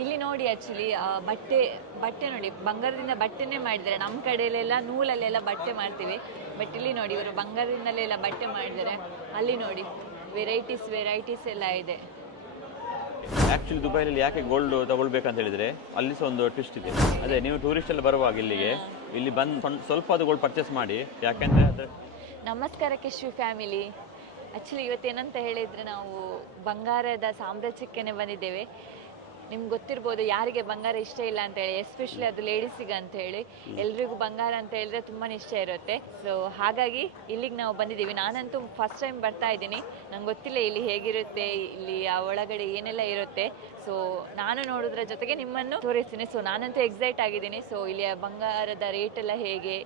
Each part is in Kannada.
ಇಲ್ಲಿ ನೋಡಿ ಆ್ಯಕ್ಚುಲಿ ಬಟ್ಟೆ ಬಟ್ಟೆ ನೋಡಿ ಬಂಗಾರದಿಂದ ಬಟ್ಟೆನೇ ಮಾಡಿದ್ದಾರೆ. ನಮ್ಮ ಕಡೆಯಲ್ಲೆಲ್ಲ ನೂಲಲ್ಲೆಲ್ಲ ಬಟ್ಟೆ ಮಾಡ್ತೀವಿ. ಬಟ್ ಇಲ್ಲಿ ನೋಡಿ ಇವರು ಬಂಗಾರದಿಂದಲೆಲ್ಲ ಬಟ್ಟೆ ಮಾಡಿದ್ದಾರೆ. ಅಲ್ಲಿ ನೋಡಿ ವೆರೈಟೀಸ್ ವೆರೈಟೀಸ್ ಎಲ್ಲ ಇದೆ. ಆ್ಯಕ್ಚುಲಿ ದುಬೈನಲ್ಲಿ ಯಾಕೆ ಗೋಲ್ಡ್ ತಗೊಳ್ಬೇಕಂತ ಹೇಳಿದ್ರೆ ಅಲ್ಲಿ ಸಹ ಒಂದು ಟ್ವಿಸ್ಟ್ ಇದೆ. ಅದೇ ನೀವು ಟೂರಿಸ್ಟ್ ಎಲ್ಲ ಬರುವಾಗ ಇಲ್ಲಿಗೆ ಇಲ್ಲಿ ಬಂದು ಸ್ವಲ್ಪ ಅದು ಗೋಲ್ಡ್ ಪರ್ಚೇಸ್ ಮಾಡಿ ಯಾಕೆಂದ್ರೆ ಅದು ನಮಸ್ಕಾರ ಕಿಶು ಫ್ಯಾಮಿಲಿ ಆ್ಯಕ್ಚುಲಿ ಇವತ್ತೇನಂತ ಹೇಳಿದರೆ ನಾವು ಬಂಗಾರದ ಸಾಮ್ರಾಜ್ಯಕ್ಕೇ ಬಂದಿದ್ದೇವೆ. ನಿಮ್ಗೆ ಗೊತ್ತಿರ್ಬೋದು ಯಾರಿಗೆ ಬಂಗಾರ ಇಷ್ಟ ಇಲ್ಲ ಅಂತ ಹೇಳಿ ಎಸ್ಪೆಷಲಿ ಅದು ಲೇಡೀಸಿಗೆ ಅಂತ ಹೇಳಿ. ಎಲ್ರಿಗೂ ಬಂಗಾರ ಅಂತ ಹೇಳಿದ್ರೆ ತುಂಬಾ ಇಷ್ಟ ಇರುತ್ತೆ. ಸೊ ಹಾಗಾಗಿ ಇಲ್ಲಿಗೆ ನಾವು ಬಂದಿದ್ದೀವಿ. ನಾನಂತೂ ಫಸ್ಟ್ ಟೈಮ್ ಬರ್ತಾ ಇದ್ದೀನಿ. ನಂಗೆ ಗೊತ್ತಿಲ್ಲ ಇಲ್ಲಿ ಹೇಗಿರುತ್ತೆ ಇಲ್ಲಿ ಆ ಒಳಗಡೆ ಏನೆಲ್ಲ ಇರುತ್ತೆ. ಸೊ ನಾನು ನೋಡೋದ್ರ ಜೊತೆಗೆ ನಿಮ್ಮನ್ನು ತೋರಿಸ್ತೀನಿ. ಸೊ ನಾನಂತೂ ಎಕ್ಸೈಟ್ ಆಗಿದ್ದೀನಿ. ಸೊ ಇಲ್ಲಿಯ ಬಂಗಾರದ ರೇಟ್ ಎಲ್ಲ ಹೇಗೆ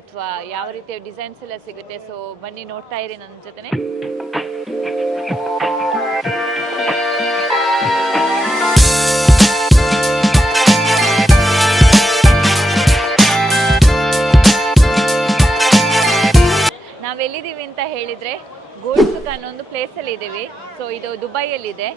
ಅಥವಾ ಯಾವ ರೀತಿಯ ಡಿಸೈನ್ಸ್ ಎಲ್ಲ ಸಿಗುತ್ತೆ. ಸೊ ಬನ್ನಿ ನೋಡ್ತಾ ಇರಿ ನನ್ನ ಜೊತೆನೆ. ನಾವೆಲ್ಲಿದ್ದೀವಿ ಅಂತ ಹೇಳಿದ್ರೆ ಗೋಲ್ಡ್ ಸುಕ್ ಅನ್ನೋ ಒಂದು ಪ್ಲೇಸಲ್ಲಿ ಇದ್ದೀವಿ ಸೊ ಇದು ದುಬೈಯಲ್ಲಿದೆ.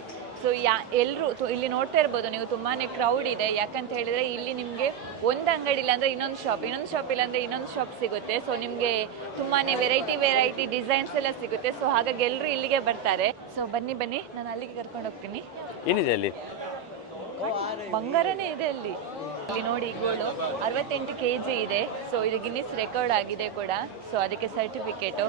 ಸೊ ಯಾ ಎಲ್ಲರೂ ಇಲ್ಲಿ ನೋಡ್ತಾ ಇರ್ಬೋದು ನೀವು ತುಂಬಾನೇ ಕ್ರೌಡ್ ಇದೆ. ಯಾಕಂತ ಹೇಳಿದ್ರೆ ಇಲ್ಲಿ ನಿಮಗೆ ಒಂದು ಅಂಗಡಿ ಇಲ್ಲ ಅಂದ್ರೆ ಇನ್ನೊಂದು ಶಾಪ್ ಇನ್ನೊಂದು ಶಾಪ್ ಇಲ್ಲ ಅಂದ್ರೆ ಇನ್ನೊಂದು ಶಾಪ್ ಸಿಗುತ್ತೆ. ಸೊ ನಿಮಗೆ ತುಂಬಾನೇ ವೆರೈಟಿ ವೆರೈಟಿ ಡಿಸೈನ್ಸ್ ಎಲ್ಲ ಸಿಗುತ್ತೆ. ಸೊ ಹಾಗಾಗಿ ಎಲ್ಲರೂ ಇಲ್ಲಿಗೆ ಬರ್ತಾರೆ. ಸೊ ಬನ್ನಿ ಬನ್ನಿ. ನಾನು ಅಲ್ಲಿಗೆ ಕರ್ಕೊಂಡು ಹೋಗ್ತೀನಿ. ಏನಿದೆ ಅಲ್ಲಿ? ಬಂಗಾರನೇ ಇದೆ ಅಲ್ಲಿ. ಇಲ್ಲಿ ನೋಡಿ ಗೋಲ್ಡು ಅರವತ್ತೆಂಟು ಕೆ ಜಿ ಇದೆ. ಸೊ ಇದು ಗಿನ್ನಿಸ್ ರೆಕಾರ್ಡ್ ಆಗಿದೆ ಕೂಡ. ಸೊ ಅದಕ್ಕೆ ಸರ್ಟಿಫಿಕೇಟು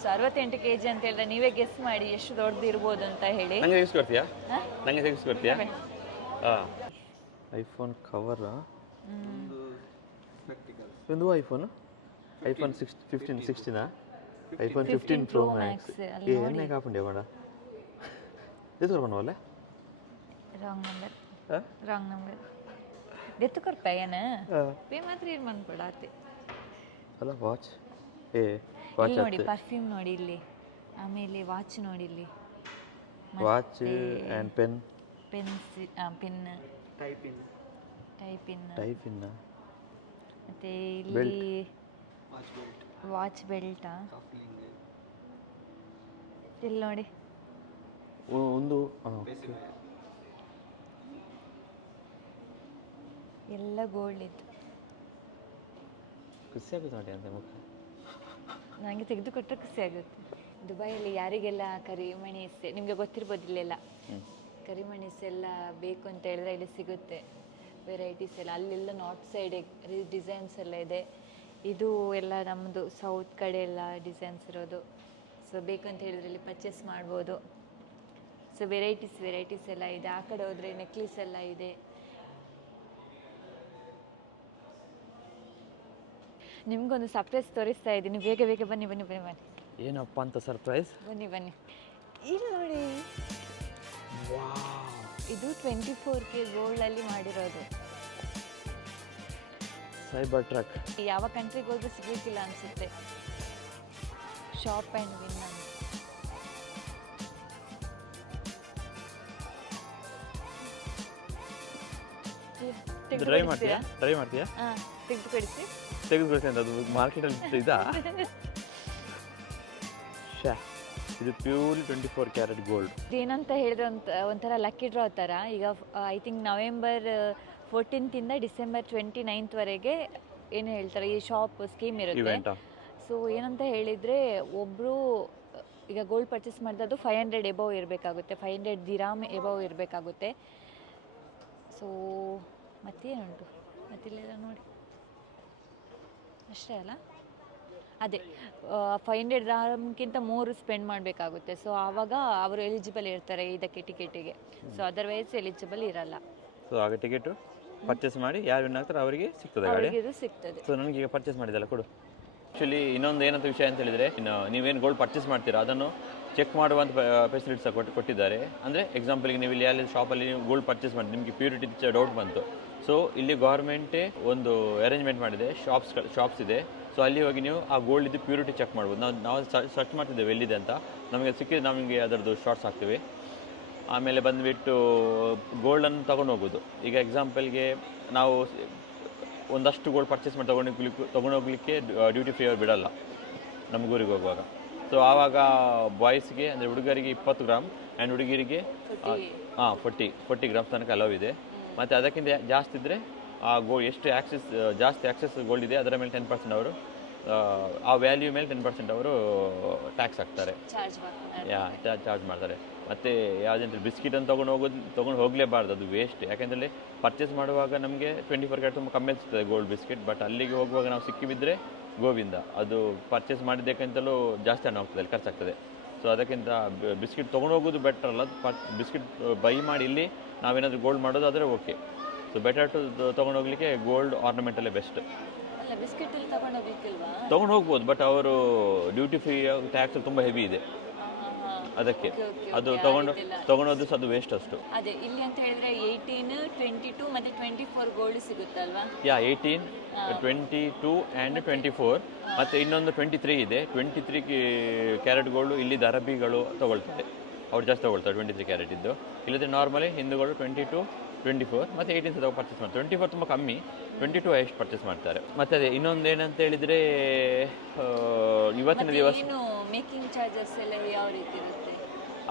ಸೊ ಅರವತ್ತೆಂಟು ಕೆ ಜಿ ಅಂತ ಹೇಳಿದ್ರೆ ನೀವೇ ಗೆಸ್ ಮಾಡಿ ಎಷ್ಟು ದೊಡ್ಡದು ಇರ್ಬೋದು ಅಂತ ಹೇಳಿ. ನಂಗೆ ತೆಗಿಸ್ಕೊಡ್ತೀಯಾ ಹಾ? ನಂಗೆ ತೆಗಿಸ್ಕೊಡ್ತೀಯಾ ತಗೊಳ್ಳಿ. ಹಾಂ. ಐಫೋನ್ ಕವರ್ ಒಂದು ಐಫೋನ್ ಐಫೋನ್ ಸಿಕ್ಸ್ ಫಿಫ್ಟೀನ್ ಸಿಕ್ಸ್ಟೀನಾ ಐಫೋನ್ ಫಿಫ್ಟೀನ್ ಪ್ರೋ ಮ್ಯಾಕ್ಸ್ ಏನೇ ಕಾಪುಂಡೆ ಬೇಡ. ಇದು ತಗೊಂಡು ಅಲ್ಲೇ? ರಾಂಗ್ ನಂಬರ್ ಹಾಂ? ರಾಂಗ್ ನಂಬರ್ ದೆತ್ತು ಕೊರ್ಪ ಏನ ಪೇ ಮಾತ್ರ ಏನು ಮಾಡ್ಕೊಡಾತಿ ಅಲ್ಲ ವಾಚ್ ಏ ವಾಚ್ ನೋಡಿ ಪರ್ಫ್ಯೂಮ್ ನೋಡಿ ಇಲ್ಲಿ. ಆಮೇಲೆ ವಾಚ್ ನೋಡಿ ಇಲ್ಲಿ. Watch and pen pencil pen tiepin tiepin type ಇನ್ನ ಮತ್ತೆ ಇಲ್ಲಿ ವಾಚ್ ಬೆಲ್ಟಾ ಇಲ್ಲಿ ನೋಡಿ. ಒಂದು ಎಲ್ಲ ಗೋಲ್ಡ್ ಇತ್ತು ಖುಷಿ ಆಗುತ್ತೆ ನೋಡಿ ಅಂತ ಮುಖ. ನನಗೆ ತೆಗೆದುಕೊಟ್ರೆ ಖುಷಿ ಆಗುತ್ತೆ. ದುಬೈಯಲ್ಲಿ ಯಾರಿಗೆಲ್ಲ ಕರಿಮಣಿ ಇಷ್ಟೆ ನಿಮಗೆ ಗೊತ್ತಿರ್ಬೋದು ಇಲ್ಲೆಲ್ಲ ಕರಿಮಣಿ ಎಲ್ಲ ಬೇಕು ಅಂತ ಹೇಳಿದ್ರೆ ಇಲ್ಲಿ ಸಿಗುತ್ತೆ. ವೆರೈಟೀಸ್ ಎಲ್ಲ. ಅಲ್ಲೆಲ್ಲ ನಾರ್ತ್ ಸೈಡ್ ಡಿಸೈನ್ಸ್ ಎಲ್ಲ ಇದೆ. ಇದು ಎಲ್ಲ ನಮ್ಮದು ಸೌತ್ ಕಡೆ ಎಲ್ಲ ಡಿಸೈನ್ಸ್ ಇರೋದು. ಸೊ ಬೇಕು ಅಂತ ಹೇಳಿದ್ರೆ ಇಲ್ಲಿ ಪರ್ಚೇಸ್ ಮಾಡ್ಬೋದು. ಸೊ ವೆರೈಟೀಸ್ ವೆರೈಟೀಸ್ ಎಲ್ಲ ಇದೆ. ಆ ಕಡೆ ಹೋದರೆ ನೆಕ್ಲೆಸ್ ಎಲ್ಲ ಇದೆ. ನಿಮ್ಗೊಂದು ಸರ್ಪ್ರೈಸ್ ತೋರಿಸ್ತಾ ಇದ್ದೀನಿ. ಬೇಗ ಬೇಗ ಬನ್ನಿ ಬನ್ನಿ ಬನ್ನಿ ಬನ್ನಿ. ಏನಪ್ಪ ಅಂತ ಸರ್ಪ್ರೈಸ್ ಬನ್ನಿ ಬನ್ನಿ. ಇಲ್ಲಿ ನೋಡಿ. ಇದು ಟ್ವೆಂಟಿ ಫೋರ್ ಕೆ ಗೋಲ್ಡಲ್ಲಿ ಮಾಡಿರೋದು. ಸೈಬರ್ ಟ್ರಕ್ ಯಾವ ಕಂಟ್ರಿಗೆ ಹೋದ್ರೂ ಸಿಗ್ಲಿಕ್ಕಿಲ್ಲ ಅನ್ಸುತ್ತೆ. ಶಾಪ್ ಆ್ಯಂಡ್ ವಿನ್ ಅಂತ ಡ್ರೈ ಮಾಡ್ತೀಯಾ? ಡ್ರೈ ಮಾಡ್ತೀಯಾ? ಹಾಂ ತೆಗೆದುಕೊಡಿಸಿ ತೆಗೆದುಕೊಳ್ತೀನಿ ಅದು ಮಾರ್ಕೆಟಲ್ಲಿ ಇದಾ ಶ್ಯಾ ಇದು purely twenty four carat gold ಏನಂತ ಹೇಳಿದ್ರೆ ಒಂತ ಒಂಥರ ಲಕ್ಕಿ ಡ್ರಾ ಥರ ಈಗ ಐ ಥಿಂಕ್ ನವೆಂಬರ್ ಫೋರ್ಟೀನ್ತಿಂದ ಡಿಸೆಂಬರ್ ಟ್ವೆಂಟಿ ನೈನ್ತ್ವರೆಗೆ ಏನು ಹೇಳ್ತಾರೆ ಈ ಶಾಪ್ ಸ್ಕೀಮ್ ಇರುತ್ತೆ. ಸೊ ಏನಂತ ಹೇಳಿದರೆ ಒಬ್ಬರು ಈಗ ಗೋಲ್ಡ್ ಪರ್ಚೇಸ್ ಮಾಡಿದ್ದು ಫೈವ್ ಹಂಡ್ರೆಡ್ ಎಬವ್ ಇರಬೇಕಾಗುತ್ತೆ. ಫೈವ್ ಹಂಡ್ರೆಡ್ ದಿರಾಮ್ ಎಬವ್ ಇರಬೇಕಾಗುತ್ತೆ. ಸೊ ಮತ್ತೇನುಂಟು? ಮತ್ತಿಲ್ಲ ನೋಡಿ. ಅಷ್ಟೇ ಅಲ್ಲ? ಅದೇ ಫೈವ್ ಹಂಡ್ರೆಡ್ ರಾಮ್ಗಿಂತ ಮೂರು ಸ್ಪೆಂಡ್ ಮಾಡಬೇಕಾಗುತ್ತೆ. ಸೊ ಆವಾಗ ಅವರು ಎಲಿಜಿಬಲ್ ಇರ್ತಾರೆ ಇದಕ್ಕೆ ಟಿಕೆಟಿಗೆ. ಸೊ ಅದರ್ವೈಸ್ ಎಲಿಜಿಬಲ್ ಇರಲ್ಲ. ಸೊ ಆಗ ಟಿಕೆಟು ಪರ್ಚೇಸ್ ಮಾಡಿ ಯಾರು ವಿನ್ ಆಗ್ತಾರೆ ಅವರಿಗೆ ಸಿಗ್ತದೆ ಗಾಡಿ. ಇದು ಸಿಗ್ತದೆ. ಸೊ ನನಗೆ ಈಗ ಪರ್ಚೇಸ್ ಮಾಡಿದ್ದಲ್ಲ ಕೊಡು. ಆ್ಯಕ್ಚುಲಿ ಇನ್ನೊಂದು ಏನಂತ ವಿಷಯ ಅಂತ ಹೇಳಿದರೆ ಇನ್ನು ನೀವೇನು ಗೋಲ್ಡ್ ಪರ್ಚೇಸ್ ಮಾಡ್ತೀರಾ ಅದನ್ನು ಚೆಕ್ ಮಾಡುವಂಥ ಫೆಸಿಲಿಟೀಸ್ ಕೊಟ್ಟು ಕೊಟ್ಟಿದ್ದಾರೆ. ಅಂದರೆ ಎಕ್ಸಾಂಪಲ್ಗೆ ನೀವು ಇಲ್ಲಿ ಅಲ್ಲಿ ಶಾಪಲ್ಲಿ ನೀವು ಗೋಲ್ಡ್ ಪರ್ಚೇಸ್ ಮಾಡಿ ನಿಮಗೆ ಪ್ಯೂರಿಟಿ ಡೌಟ್ ಬಂತು. ಸೊ ಇಲ್ಲಿ ಗೌರ್ಮೆಂಟೇ ಒಂದು ಅರೇಂಜ್ಮೆಂಟ್ ಮಾಡಿದೆ ಶಾಪ್ಸ್ ಶಾಪ್ಸ್ ಇದೆ. ಸೊ ಅಲ್ಲಿ ಹೋಗಿ ನೀವು ಆ ಗೋಲ್ಡ್ ಇದು ಪ್ಯೂರಿಟಿ ಚೆಕ್ ಮಾಡ್ಬೋದು. ನಾವು ನಾವು ಸರ್ಚ್ ಮಾಡ್ತಿದ್ದೇವೆ ಎಲ್ಲಿದೆ ಅಂತ. ನಮಗೆ ಸಿಕ್ಕಿದ್ರೆ ನಮಗೆ ಅದರದ್ದು ಶಾರ್ಟ್ಸ್ ಹಾಕ್ತೀವಿ ಆಮೇಲೆ ಬಂದುಬಿಟ್ಟು ಗೋಲ್ಡನ್ನು ತೊಗೊಂಡು ಹೋಗೋದು. ಈಗ ಎಕ್ಸಾಂಪಲ್ಗೆ ನಾವು ಒಂದಷ್ಟು ಗೋಲ್ಡ್ ಪರ್ಚೇಸ್ ಮಾಡಿ ತೊಗೊಂಡು ಹೋಗ್ಲಿಕ್ಕೆ ತೊಗೊಂಡು ಹೋಗ್ಲಿಕ್ಕೆ ಡ್ಯೂಟಿ ಫ್ರೀ ಅವ್ರು ಬಿಡೋಲ್ಲ. ನಮ್ಮ ಊರಿಗೆ ಹೋಗುವಾಗ. ಸೊ ಆವಾಗ ಬಾಯ್ಸ್ಗೆ ಅಂದರೆ ಹುಡುಗರಿಗೆ ಇಪ್ಪತ್ತು ಗ್ರಾಮ್ ಆ್ಯಂಡ್ ಹುಡುಗಿರಿಗೆ ಹಾಂ ಫೋರ್ಟಿ ಫೋರ್ಟಿ ಗ್ರಾಮ್ಸ್ ತನಕ ಅಲವ್ ಇದೆ. ಮತ್ತು ಅದಕ್ಕಿಂತ ಜಾಸ್ತಿ ಇದ್ದರೆ ಆ ಗೋ ಎಷ್ಟು ಆಕ್ಸೆಸ್ ಜಾಸ್ತಿ ಆಕ್ಸೆಸ್ ಗೋಲ್ಡ್ ಇದೆ ಅದರ ಮೇಲೆ ಟೆನ್ ಪರ್ಸೆಂಟ್ ಅವರು ಆ, ವ್ಯಾಲ್ಯೂ ಮೇಲೆ ಟೆನ್ ಪರ್ಸೆಂಟ್ ಅವರು ಟ್ಯಾಕ್ಸ್ ಹಾಕ್ತಾರೆ. ಚಾರ್ಜ್ ಮಾಡ್ತಾರೆ. ಯಾ ಚಾರ್ಜ್ ಮಾಡ್ತಾರೆ. ಮತ್ತು ಯಾವುದಂದ್ರೆ ಬಿಸ್ಕಿಟ್ ಅಂತ ತೊಗೊಂಡು ಹೋಗೋದು ತೊಗೊಂಡು ಹೋಗಲೇಬಾರ್ದು ಅದು ವೇಸ್ಟ್ ಯಾಕೆಂದರೆ ಪರ್ಚೇಸ್ ಮಾಡುವಾಗ ನಮಗೆ ಟ್ವೆಂಟಿ ಫೋರ್ ಕ್ಯಾರೆಟ್ ತುಂಬ ಕಮ್ಮಿ ಅನಿಸ್ತದೆ ಗೋಲ್ಡ್ ಬಿಸ್ಕಿಟ್ ಬಟ್ ಅಲ್ಲಿಗೆ ಹೋಗುವಾಗ ನಾವು ಸಿಕ್ಕಿ ಬಿದ್ದರೆ ಗೋವಿಂದ. ಅದು ಪರ್ಚೇಸ್ ಮಾಡಿದ್ದಕ್ಕಿಂತಲೂ ಜಾಸ್ತಿ ಹಣ ಹೋಗ್ತದೆ ಅಲ್ಲಿ ಖರ್ಚಾಗ್ತದೆ. ಸೊ ಅದಕ್ಕಿಂತ ಬಿಸ್ಕಿಟ್ ತೊಗೊಂಡು ಹೋಗೋದು ಬೆಟರ್ ಅಲ್ಲ. ಪಟ್ ಬಿಸ್ಕಿಟ್ ಬೈ ಮಾಡಿ ಇಲ್ಲಿ ನಾವೇನಾದರೂ ಗೋಲ್ಡ್ ಮಾಡೋದು ಆದರೆ ಓಕೆ ಸೊ ಬೆಟರ್ ಟು ತೊಗೊಂಡು ಹೋಗ್ಲಿಕ್ಕೆ ಗೋಲ್ಡ್ ಆರ್ನಮೆಂಟಲ್ಲೇ ಬೆಸ್ಟ್ ಅಲ್ಲ ತೊಗೊಂಡು ಹೋಗ್ಬೋದು ಬಟ್ ಅವರು ಡ್ಯೂಟಿ ಫ್ರೀ ಟ್ಯಾಕ್ಸ್ ತುಂಬ ಹೆವಿ ಇದೆ. ಅದಕ್ಕೆ. ಅದು ತಗೊಂಡು. ತಗೊಂಡೋದು ಸಹ ಅದು ವೇಸ್ಟ್ ಅಷ್ಟು. ಅದೇ ಇಲ್ಲಿ ಅಂತ ಹೇಳಿದ್ರೆ ಏಯ್ಟೀನ್ ಟ್ವೆಂಟಿ ಟೂ ಮತ್ತೆ twenty four gold ಸಿಗುತ್ತಲ್ವಾ yeah eighteen twenty two and twenty four ಮತ್ತು ಇನ್ನೊಂದು ಟ್ವೆಂಟಿ ತ್ರೀ ಇದೆ. ಟ್ವೆಂಟಿ ತ್ರೀ ಕ್ಯಾರೆಟ್ ಗೋಲ್ಡು ಇಲ್ಲಿ ಅರಬಿಗಳು ತಗೊಳ್ತಾರೆ ಅವ್ರು ಜಾಸ್ತಿ ತಗೊಳ್ತಾರೆ ಟ್ವೆಂಟಿ ತ್ರೀ ಕ್ಯಾರೆಟ್ ಇದ್ದು. ಇಲ್ಲದ್ರೆ ನಾರ್ಮಲಿ ಹಿಂದೂಗಳು ಟ್ವೆಂಟಿ ಟು ಟ್ವೆಂಟಿ ಫೋರ್ ಮತ್ತು ಏಯ್ಟೀನ್ ಸಹ ಪರ್ಚೇಸ್ ಮಾಡ್ತಾರೆ. ಟ್ವೆಂಟಿ ಫೋರ್ ತುಂಬ ಕಮ್ಮಿ ಟ್ವೆಂಟಿ ಟು ಎಷ್ಟು ಪರ್ಚೇಸ್ ಮಾಡ್ತಾರೆ. ಮತ್ತು ಅದೇ ಇನ್ನೊಂದು ಏನಂತ ಹೇಳಿದರೆ ಇವತ್ತಿನ ದಿವಸ ಮೇಕಿಂಗ್ ಚಾರ್ಜಸ್ ಎಲ್ಲ ಯಾವ ರೀತಿ ಇರುತ್ತೆ?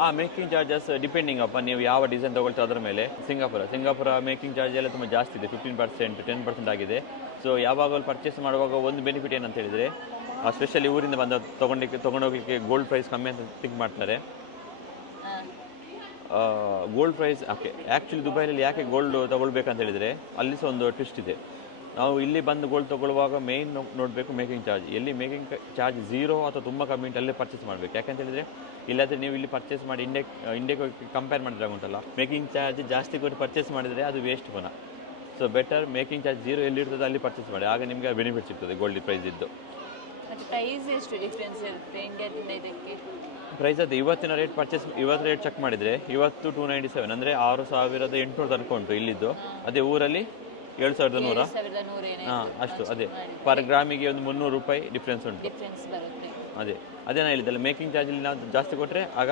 ಆ ಮೇಕಿಂಗ್ ಚಾರ್ಜಸ್ ಡಿಪೆಂಡಿಂಗ್ ಅಪ್ಪ ನೀವು ಯಾವ ಡಿಸೈನ್ ತಗೊಳ್ತೀವಿ ಅದರ ಮೇಲೆ. ಸಿಂಗಾಪುರ ಸಿಂಗಾಪುರ ಮೇಕಿಂಗ್ ಚಾರ್ಜ್ ಎಲ್ಲ ತುಂಬ ಜಾಸ್ತಿ ಇದೆ. ಫಿಫ್ಟೀನ್ ಪರ್ಸೆಂಟ್ ಟೆನ್ ಪರ್ಸೆಂಟ್ ಆಗಿದೆ. ಸೊ ಯಾವಾಗಲೂ ಪರ್ಚೇಸ್ ಮಾಡುವಾಗ ಒಂದು ಬೆನಿಫಿಟ್ ಏನಂತ ಹೇಳಿದರೆ ಸ್ಪೆಷಲಿ ಊರಿಂದ ಬಂದ ತೊಗೊಂಡಿಕ್ಕೆ ತೊಗೊಂಡೋಗ್ಲಿಕ್ಕೆ ಗೋಲ್ಡ್ ಪ್ರೈಸ್ ಕಮ್ಮಿ ಅಂತ ಥಿಂಕ್ ಮಾಡ್ತಾರೆ. ಗೋಲ್ಡ್ ಪ್ರೈಸ್ ಓಕೆ ಆ್ಯಕ್ಚುಲಿ ದುಬೈನಲ್ಲಿ ಯಾಕೆ ಗೋಲ್ಡ್ ತೊಗೊಳ್ಬೇಕಂತ ಹೇಳಿದರೆ ಅಲ್ಲಿ ಸಹ ಒಂದು ಟ್ವಿಸ್ಟ್ ಇದೆ. ನಾವು ಇಲ್ಲಿ ಬಂದು ಗೋಲ್ಡ್ ತೊಗೊಳ್ಳುವಾಗ ಮೇಯ್ನ್ ನೋಡಬೇಕು ಮೇಕಿಂಗ್ ಚಾರ್ಜ್ ಎಲ್ಲಿ ಮೇಕಿಂಗ್ ಚಾರ್ಜ್ ಝೀರೋ ಅಥವಾ ತುಂಬ ಕಮ್ಮಿ ಉಂಟು, ಅಲ್ಲೇ ಪರ್ಚೇಸ್ ಮಾಡಬೇಕು. ಯಾಕಂತ ಹೇಳಿದರೆ, ಇಲ್ಲಾದರೆ ನೀವು ಇಲ್ಲಿ ಪರ್ಚೇಸ್ ಮಾಡಿ ಇಂಡಿಯಾ ಇಂಡಿಯಾಗೆ ಕಂಪೇರ್ ಮಾಡಿದಾಗ ಉಂಟಲ್ಲ ಮೇಕಿಂಗ್ ಚಾರ್ಜ್ ಜಾಸ್ತಿ ಕೊಟ್ಟು ಪರ್ಚೇಸ್ ಮಾಡಿದರೆ ಅದು ವೇಸ್ಟ್ ಪುನಃ. So better making charge zero ಎಲ್ಲಿರ್ತದೆ ಅಲ್ಲಿ ಪರ್ಚೇಸ್ ಮಾಡಿ. ಆಗ ನಿಮಗೆ ಬೆನಿಫಿಟ್ ಸಿಗ್ತದೆ ಗೋಲ್ಡ್ ಪ್ರೈಸ್ ಇದ್ದು. ಪ್ರೈಸ್ ಎಷ್ಟು ಡಿಫ್ರೆನ್ಸ್ ಇರುತ್ತೆ ಇಂಡಿಯಾದಿಂದ ಪ್ರೈಸ್ ಅದು ಇವತ್ತಿನ ರೇಟ್ ಪರ್ಚೇಸ್ ಇವತ್ತು ರೇಟ್ ಚೆಕ್ ಮಾಡಿದರೆ ಇವತ್ತು ಟೂ ನೈಂಟಿ ಸೆವೆನ್ ಅಂದರೆ ಆರು ಸಾವಿರದ ಎಂಟುನೂರು ತನಕ ಉಂಟು ಇಲ್ಲಿದ್ದು. ಅದೇ ಊರಲ್ಲಿ ಏಳು ಸಾವಿರದ ನೂರ? ಹಾಂ ಅಷ್ಟು ಅದೇ. ಪರ್ ಗ್ರಾಮಿಗೆ ಒಂದು ಮುನ್ನೂರು ರೂಪಾಯಿ ಡಿಫ್ರೆನ್ಸ್ ಉಂಟು. ಅದೇ. ಅದೇ ನಾನು ಹೇಳಿದ್ದಲ್ಲ ಮೇಕಿಂಗ್ ಚಾರ್ಜಲ್ಲಿ ನಾವು ಜಾಸ್ತಿ ಕೊಟ್ಟರೆ ಆಗ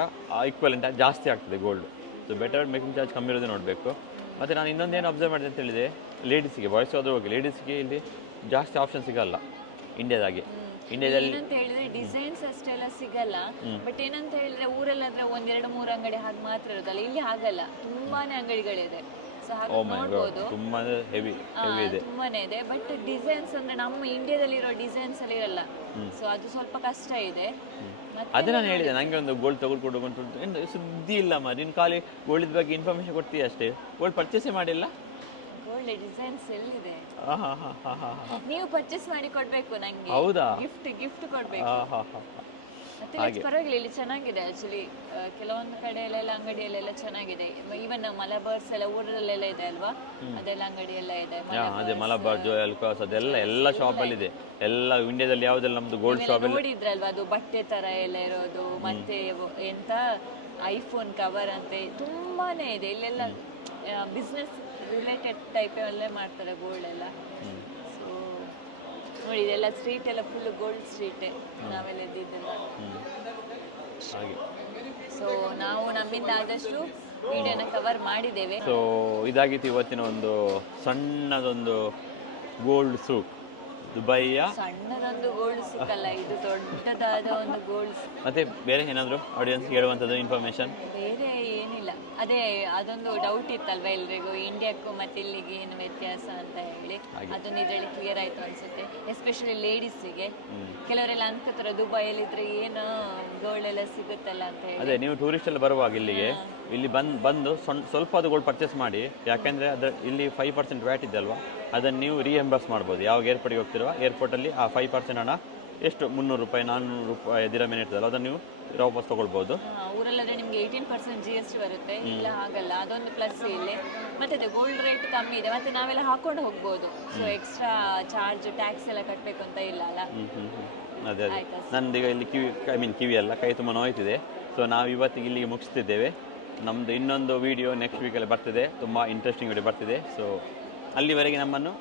ಈಕ್ವಲೆಂಟ್ ಜಾಸ್ತಿ ಆಗ್ತದೆ gold so better making charge ಕಮ್ಮಿ ಇರೋದೇ ನೋಡಬೇಕು. ಮತ್ತು ನಾನು ಇನ್ನೊಂದೇನು ಅಬ್ಸರ್ವ್ ಮಾಡಿದೆ ಅಂತ ಹೇಳಿದೆ ಲೇಡೀಸಿಗೆ ಬಾಯ್ಸ್ ಆದರೂ ಹೋಗಿ ಲೇಡೀಸಿಗೆ ಇಲ್ಲಿ ಜಾಸ್ತಿ ಆಪ್ಷನ್ ಸಿಗಲ್ಲ. ಇಂಡಿಯಾದಾಗೆ ಇಂಡಿಯಾದಲ್ಲಿ ಏನಂತ ಹೇಳಿದ್ರೆ ಡಿಸೈನ್ಸ್ ಅಷ್ಟೆಲ್ಲ ಸಿಗಲ್ಲ. ಬಟ್ ಏನಂತ ಹೇಳಿದ್ರೆ ಊರಲ್ಲಾದ್ರೆ ಒಂದೆರಡು ಮೂರು ಅಂಗಡಿ ಹಾಗೆ ಮಾತ್ರ ಇರೋದಲ್ಲ ಇಲ್ಲಿ ಹಾಗಲ್ಲ. ತುಂಬಾನೇ ಅಂಗಡಿಗಳಿದೆ. ಸೊ ಹಾಗೆ ಮೈ ನೋಡ್ಬೋದು. ಗಾಡ್ ಹೆವಿ ಹೆವಿ ಇದೆ. ತುಂಬಾನೇ ಇದೆ. ಬಟ್ ಡಿಸೈನ್ಸ್ ಅಂದ್ರೆ ನಮ್ಮ ಇಂಡಿಯಾದಲ್ಲಿರೋ ಡಿಸೈನ್ಸ್ ಅಲ್ಲಿ ಇರಲ್ಲ. ಸೊ ಅದು ಸ್ವಲ್ಪ ಕಷ್ಟ ಇದೆ. ಅದೇ ನಾನು ಹೇಳಿದೆ ನಂಗೆ ಒಂದು ಗೋಲ್ಡ್ ತಗೊಳ್ಕೊಡು ಅಂತ. ಸುದ್ದಿ ಇಲ್ಲ ಮಾ ನೀನು ಖಾಲಿ ಗೋಲ್ಡ್ ಬಗ್ಗೆ ಇನ್ಫಾರ್ಮೇಷನ್ ಕೊಡ್ತೀಯ ಅಷ್ಟೇ? ಗೋಲ್ಡ್ ಪರ್ಚೇಸೇ ಮಾಡಿಲ್ಲ? ಒಳ್ಳೆ ಡಿಸೈನ್ಸ್ ಎಲ್ಲಿದೆ? ನೀವು ಪರ್ಚೇಸ್ ಮಾಡಿ ಕೊಡ್ಬೇಕು ನಂಗೆ. ಹೌದಾ? ಗಿಫ್ಟ್ ಗಿಫ್ಟ್ ಕೊಡ್ಬೇಕು. ಆ ಹಾ ಹಾ ಹಾ ಮತ್ತೆ ಇಲ್ಲಿ ಪರವಾಗಿಲ್ಲ ಇಲ್ಲಿ ಚೆನ್ನಾಗಿದೆ ಆಕ್ಚುಲಿ ಕೆಲವೊಂದು ಕಡೆಯಲ್ಲೆಲ್ಲ ಅಂಗಡಿಯಲ್ಲೆಲ್ಲ ಚೆನ್ನಾಗಿದೆ. ಈವನ್ ಮಲಬಾರ್ಸ್ ಎಲ್ಲ ಊರಲ್ಲೆಲ್ಲ ಇದೆ ಅಲ್ವಾ? ಅದೆಲ್ಲ ಅಂಗಡಿಯೆಲ್ಲ ಇದೆ. ಯಾ ಅದೇ ಮಲಬಾರ್ ಜೋಯಲ್ ಕ್ರಾಸ್ ಅದೆಲ್ಲ ಎಲ್ಲ ಇದೆ. ಎಲ್ಲ ಇಂಡಿಯಾದಲ್ಲಿ ಯಾವುದೆಲ್ಲ ನಮ್ದು ಗೋಲ್ಡ್ ಶಾಪ್ ನೋಡಿದ್ರಲ್ವಾ ಅದು ಬಟ್ಟೆ ತರ ಎಲ್ಲ ಇರೋದು ಮತ್ತೆ ಎಂತ? ಐಫೋನ್ ಕವರ್ ಅಂತೆ. ತುಂಬಾನೇ ಇದೆ. ಇಲ್ಲೆಲ್ಲ ಬಿಸ್ನೆಸ್ ರಿಲೇಟೆಡ್ ಟೈಪ್ ಅಲ್ಲೇ ಮಾಡ್ತಾರೆ ಗೋಲ್ಡ್ ಎಲ್ಲ. ಸೊ ನೋಡಿ ಇದೆಲ್ಲ ಸ್ಟ್ರೀಟ್ ಎಲ್ಲ ಫುಲ್ ಗೋಲ್ಡ್ ಸ್ಟ್ರೀಟ್ ನಾವೆಲ್ಲ ಇದ್ದಿದ್ದೆಲ್ಲ. ಹಾಗೆ. ಸೊ ನಾವು ನಮ್ಮಿಂದ ಆದಷ್ಟು ವಿಡಿಯೋನ ಕವರ್ ಮಾಡಿದ್ದೇವೆ. ಸೊ ಇದಾಗಿತ್ತು ಇವತ್ತಿನ ಒಂದು ಸಣ್ಣದೊಂದು ಗೋಲ್ಡ್ ಸೂಕ್ ದುಬೈಯ? ಸಣ್ಣದೊಂದು ಗೋಲ್ಡ್ ಸಿಕ್ಕಲ್ಲ ಇದು ದೊಡ್ಡದಾದ ಒಂದು ಗೋಲ್ಡ್ ಮತ್ತೆ ಬೇರೆ ಏನಾದರೂ ಆಡಿಯನ್ಸ್ ಹೇಳುವಂಥದ್ದು ಇನ್ಫಾರ್ಮೇಶನ್ ಬೇರೆ ಏನಿಲ್ಲ. ಅದೇ ಅದೊಂದು ಡೌಟ್ ಇತ್ತಲ್ವಾ ಎಲ್ರಿಗೂ? ಇಂಡಿಯಾಕ್ಕೂ ಮತ್ತೆ ಇಲ್ಲಿಗೆ ಏನು ವ್ಯತ್ಯಾಸ ಅಂತ ಹೇಳಿ. ಅದೊಂದು ಇದರಲ್ಲಿ ಕ್ಲಿಯರ್ ಆಯ್ತು ಅನ್ಸುತ್ತೆ. ಎಸ್ಪೆಷಲಿ ಲೇಡೀಸಿಗೆ ಕೆಲವರೆಲ್ಲ ಅನ್ಕೋತಾರೆ ದುಬೈಯಲ್ಲಿ ಇದ್ರೆ ಏನು ಗೋಲ್ಡ್ ಎಲ್ಲ ಸಿಗುತ್ತಲ್ಲ ಅಂತ ಹೇಳಿ. ಅದೇ ನೀವು ಟೂರಿಸ್ಟ್ ಎಲ್ಲ ಬರುವಾಗ ಇಲ್ಲಿಗೆ? ಇಲ್ಲಿ ಬಂದು ಬಂದು ಸೊನ್- ಸ್ವಲ್ಪ ಅದು ಗೋಲ್ಡ್ ಪರ್ಚೇಸ್ ಮಾಡಿ ಯಾಕೆಂದರೆ ಅದರ ಇಲ್ಲಿ ಫೈವ್ ಪರ್ಸೆಂಟ್ ವ್ಯಾಟ್ ಇದೆ ಅಲ್ವಾ ಅದನ್ನು ನೀವು ರಿಎಂಬರ್ಸ್ ಮಾಡ್ಬೋದು. ಯಾವಾಗ ಏರ್ಪೋರ್ಟಿಗೆ ಹೋಗ್ತಿರುವ ಏರ್ಪೋರ್ಟಲ್ಲಿ ಆ ಫೈವ್ ಪರ್ಸೆಂಟ್ ಹಣ ಎಷ್ಟು? ಮುನ್ನೂರು ರೂಪಾಯಿ ನಾನ್ನೂರು ರೂಪಾಯಿ ದಿರಮೇನೆ ಇರ್ತದಲ್ಲ ಅದನ್ನು ನೀವು ವಾಪಸ್ ತೊಗೊಳ್ಬೋದು. ಊರಲ್ಲಾದ್ರೆ ನಿಮ್ಗೆ eighteen percent G S T ಬರುತ್ತೆ. ಇಲ್ಲ ಆಗಲ್ಲ ಅದೊಂದು ಪ್ಲಸ್ ಇಲ್ಲಿ. ಮತ್ತೆ ಅದೇ ಗೋಲ್ಡ್ ರೇಟ್ ಕಮ್ಮಿ ಇದೆ. ಮತ್ತೆ ನಾವೆಲ್ಲ ಹಾಕೊಂಡು ಹೋಗ್ಬೋದು. ಸೊ ಎಕ್ಸ್ಟ್ರಾ ಚಾರ್ಜ್ ಟ್ಯಾಕ್ಸ್ ಎಲ್ಲ ಕಟ್ಟಬೇಕು ಅಂತ ಇಲ್ಲ ಅಲ್ಲ? ಅದೇ ಅದೇ. ನಂದೀಗ ಇಲ್ಲಿ ಕಿವಿ ಐ ಮೀನ್ ಕಿವಿ ಅಲ್ಲ ಕೈ ತುಂಬ ನೋಯ್ತಿದೆ. ಸೊ ನಾವು ಇವತ್ತಿಗೆ ಇಲ್ಲಿಗೆ ಮುಗಿಸ್ತಿದ್ದೇವೆ. ನಮ್ಮದು ಇನ್ನೊಂದು ವಿಡಿಯೋ ನೆಕ್ಸ್ಟ್ ವೀಕಲ್ಲಿ ಬರ್ತಿದೆ. ತುಂಬ ಇಂಟ್ರೆಸ್ಟಿಂಗ್ ವೀಡಿಯೋ ಬರ್ತಿದೆ. ಸೊ ಅಲ್ಲಿವರೆಗೆ ನಮ್ಮನ್ನು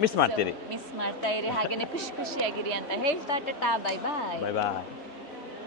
ಮಿಸ್ ಮಾಡ್ತೀರಿ. ಮಿಸ್ ಮಾಡ್ತಾ ಇರಿ. ಹಾಗೇನೆ ಖುಷಿ ಖುಷಿಯಾಗಿರಿ ಅಂತ ಹೇಳ್ತಾ ಟಾಟಾ ಬಾಯ್ ಬಾಯ್ ಬಾಯ್ ಬಾಯ್